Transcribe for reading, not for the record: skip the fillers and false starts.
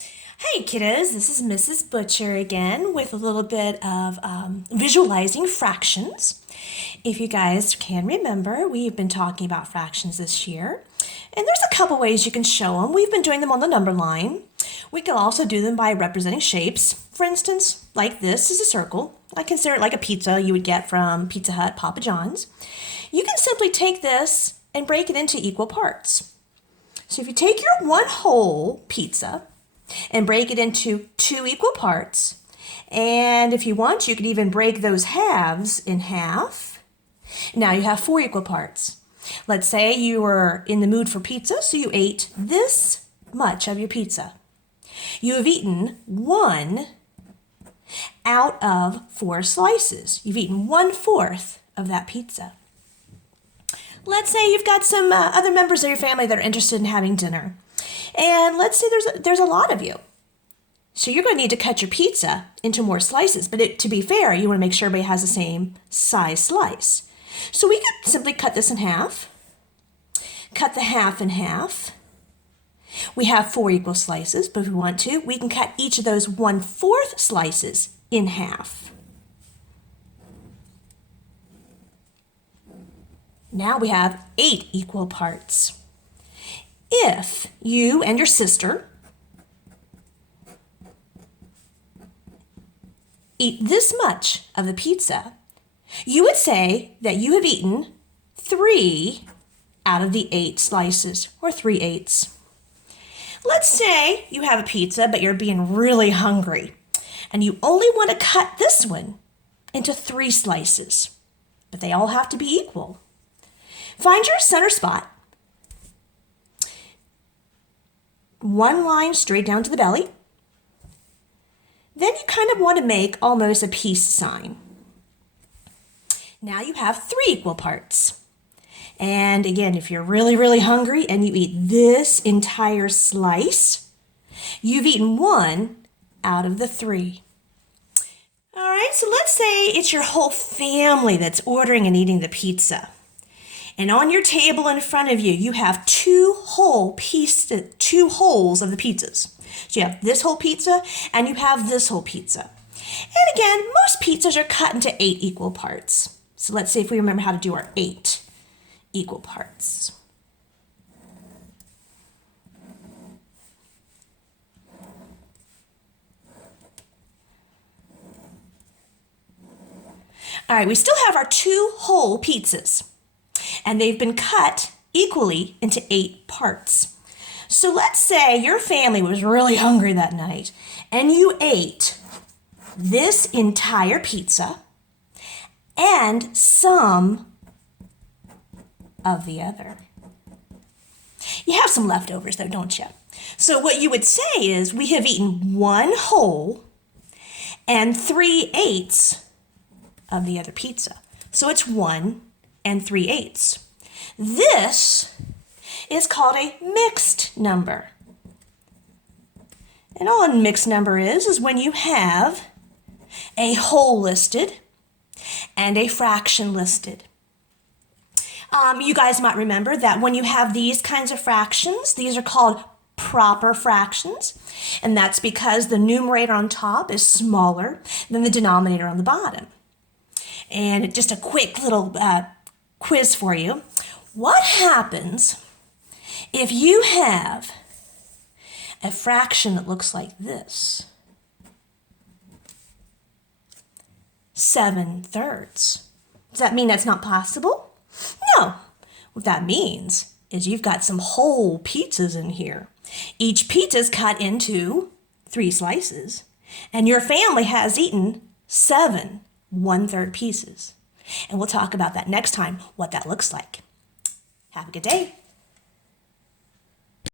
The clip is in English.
Hey kiddos, this is Mrs. Butcher again with a little bit of visualizing fractions. If you guys can remember, we've been talking about fractions this year, and there's a couple ways you can show them. We've been doing them on the number line. We can also do them by representing shapes. For instance, like this is a circle. I consider it like a pizza you would get from Pizza Hut, Papa John's. You can simply take this and break it into equal parts. So if you take your one whole pizza and break it into two equal parts. And if you want, you could even break those halves in half. Now you have four equal parts. Let's say you were in the mood for pizza, so you ate this much of your pizza. You have eaten one out of four slices. You've eaten 1/4 of that pizza. Let's say you've got some other members of your family that are interested in having dinner. And let's say there's a lot of you. So you're going to need to cut your pizza into more slices. But to be fair, you want to make sure everybody has the same size slice. So we could simply cut this in half. Cut the half in half. We have four equal slices, but if we want to, we can cut each of those 1/4 slices in half. Now we have 8 equal parts. If you and your sister eat this much of the pizza, you would say that you have eaten 3 out of the 8 slices, or 3/8. Let's say you have a pizza, but you're being really hungry, and you only want to cut this one into 3 slices, but they all have to be equal. Find your center spot. One line straight down to the belly. Then you kind of want to make almost a peace sign. Now you have 3 equal parts. And again, if you're really, really hungry and you eat this entire slice, you've eaten 1 out of the 3. All right, so let's say it's your whole family that's ordering and eating the pizza. And on your table in front of you, you have 2 holes of the pizzas. So you have this whole pizza and you have this whole pizza. And again, most pizzas are cut into 8 equal parts. So let's see if we remember how to do our 8 equal parts. All right, we still have our 2 whole pizzas. And they've been cut equally into 8 parts. So let's say your family was really hungry that night and you ate this entire pizza and some of the other. You have some leftovers though, don't you? So what you would say is we have eaten 1 whole and 3/8 of the other pizza. So it's 1 and 3/8. This is called a mixed number. And all a mixed number is when you have a whole listed and a fraction listed. You guys might remember that when you have these kinds of fractions, these are called proper fractions. And that's because the numerator on top is smaller than the denominator on the bottom. And just a quick little quiz for you. What happens if you have a fraction that looks like this? 7/3. Does that mean that's not possible? No. What that means is you've got some whole pizzas in here. Each pizza is cut into 3 slices, and your family has eaten 7 1/3 pieces. And we'll talk about that next time, what that looks like. Have a good day.